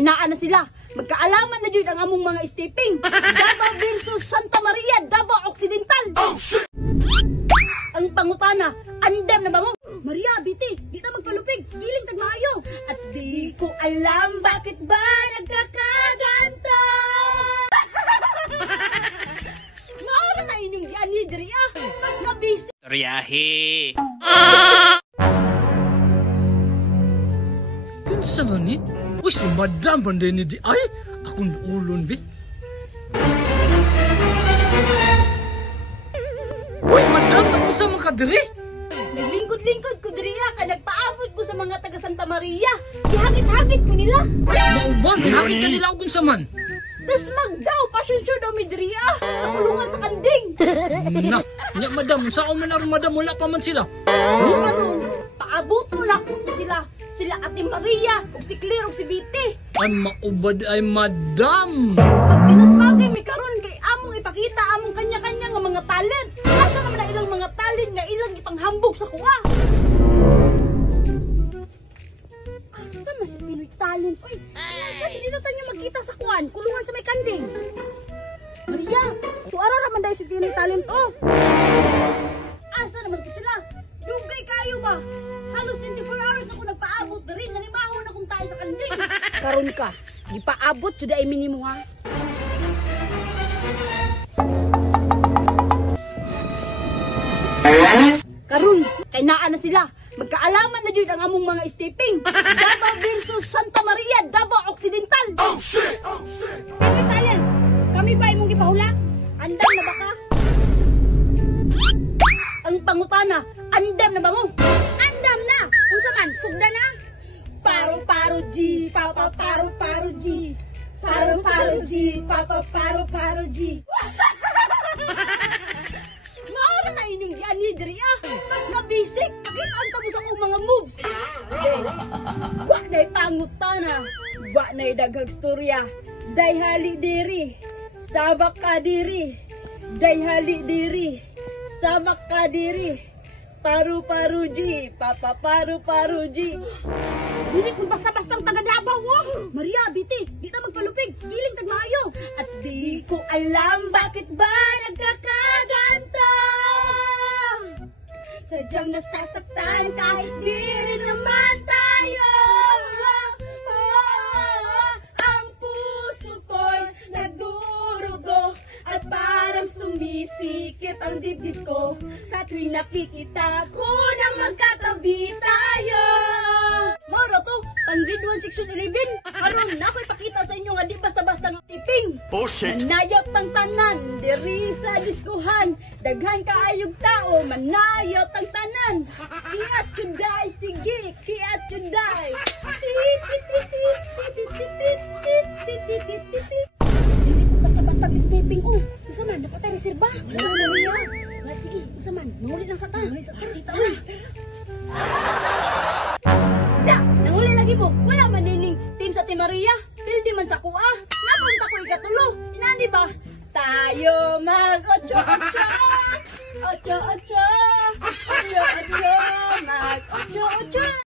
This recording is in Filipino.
kay naa na sila. Magkaalaman na jud ang among mga stepping. Davao versus Santa Maria, Davao Occidental. Oh, shit! Ang pangutana, andam na ba mo? Maria, biti, di ta magpalupig, giling tag maayo. At di ko alam bakit ba nagkakaganto. Maura na inyong gianhi diri ah. Nabisi. Riyahe. Kinsa man ni? Uy, si Madam Panday ni di ay. Akong ulon, bi. Uy, Madam, tapos sa mga kadiri. Naglingkod-lingkod ko diri ah, kay nagpaabot ko sa mga taga Santa Maria. Ihagit-hagit ko nila. Mauban, ihagit ka nila kung sa man. Das magdaw, passion show daw mi diri ah, sa kulungan sa kanding. Na, nya Madam, saan man aron Madam, wala pa man sila. Karon, paabot mo na ko sila. Sila Ate Maria, ug si Claire ug si Biti. Ay maubad ay Madam. Pag tinasmagay mi karon kay among ipakita among kanya-kanya nga mga talent. Asa naman ang ilang mga talent nga ilang ipanghambog sa kuha. Asa mas Pinoy talent? Uy, asa dito tayo magkita sa kuan, kulungan sa may kanding. Maria, tuara raman dahil si Pinoy talent oh. Asa naman ko sila? Dugay kayo ba? Halos 24 hours na ko nagpaabot na rin. Nanimahon na kung tayo sa kanding. Karon ka, gipaabot jud ay minimo ha. Karon, kay naa na sila. Magkaalaman na jud ang among mga stepping. Davao versus Santa Maria, Davao Occidental. Oh shit! Oh shit! Pinoy talent, kami ba imong gipahula? Andam na ba ka? Ang pangutana, andam na ba mo? Andam na! Unsa man, sugda na? Paro-paro G, papa-paro-paro G. Paro-paro G, papa-paro-paro G. Maura na inyong gianhi diri ah. Nabisik, kitaan ka mo sa akong mga moves. Wa na'y pangutana, wa na'y daghag storya. Dayhali diri, sabak ka diri. Dayhali diri. Sabak ka diri, paru-paru G, papa paru-paru G. Dili kung basta-bastang taga Davao oh. Maria, Biti, di ta magpalupig, giling tag maayo. At di ko alam bakit ba nagkakaganto. Sadyang nasasaktan kahit di rin naman tayo. Ang puso ko'y nagdurugo at parang sumisikip ang dibdib ko sa tuwing nakikita ko nang magkatabi tayo. Moro to, pang grade 1 section 11. Karon na ako'y pakita sa inyo nga di basta-basta ng tiping. Bullshit! Manayot ang tanan, diri sa diskuhan. Daghan kaayog tao, manayot ang tanan. Kiat yunday, sige, kiat yunday. Basta-basta stepping oh. Usa man dapat tayo reserba. Wala na niya. Nga sige, usa man, nanguli lang sa ta. Kita na. Da, nanguli lagi mo. Wala man dining team sa Ate Maria. Pildi man sa kuha. Napunta ko ikatulo. Inani ba? Tayo mag-ocho-ocho. Ocho-ocho. Ocho-ocho. Mag-ocho-ocho.